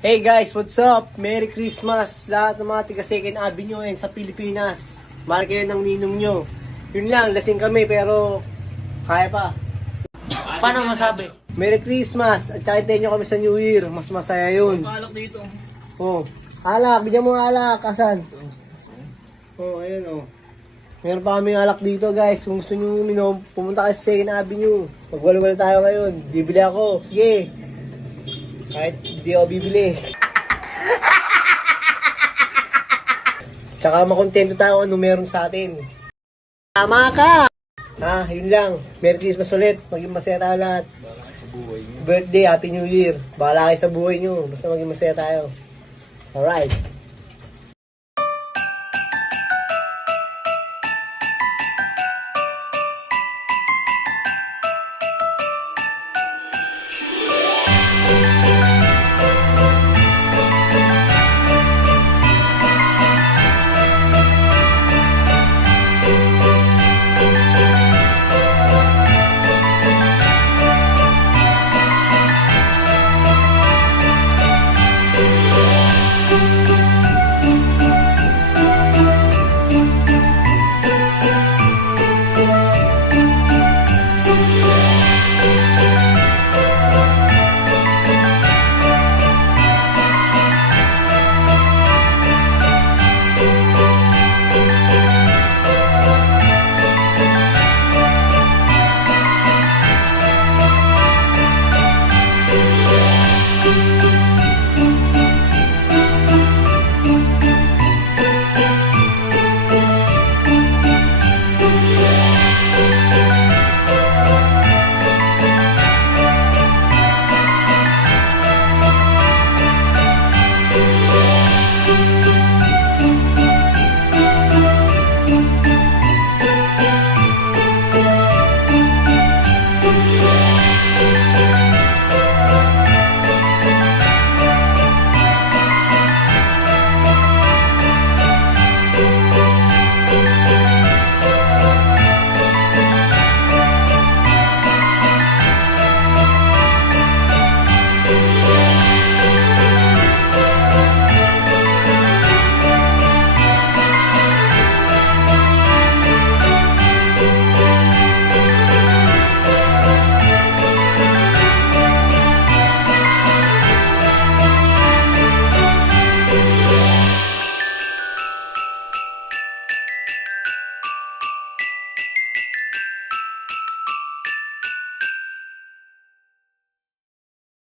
Hey guys, what's up? Merry Christmas lahat ng mga taga Second Avenue and sa Pilipinas. Mahal kayo ng ninong nyo. Yun lang, lasing kami pero kaya pa. Paano masabi? Merry Christmas at saka hintayin nyo kami sa New Year. Mas masaya yun. Alak dito. Oh, alak, bigyan mo alak. Asan? Oh, ayun oh. Meron pa kaming alak dito guys. Kung gusto nyo uminom, pumunta kayo sa Second Avenue. Magwala-wala tayo ngayon. Bibili ako. Sige. Kahit hindi ako bibili. Tsaka makontento tayo ano meron sa atin. Tama ka! Yun lang. Merry Christmas ulit. Maging masaya tayo lahat. Birthday, Happy New Year. Bahala kayo sa buhay nyo. Basta maging masaya tayo. Alright.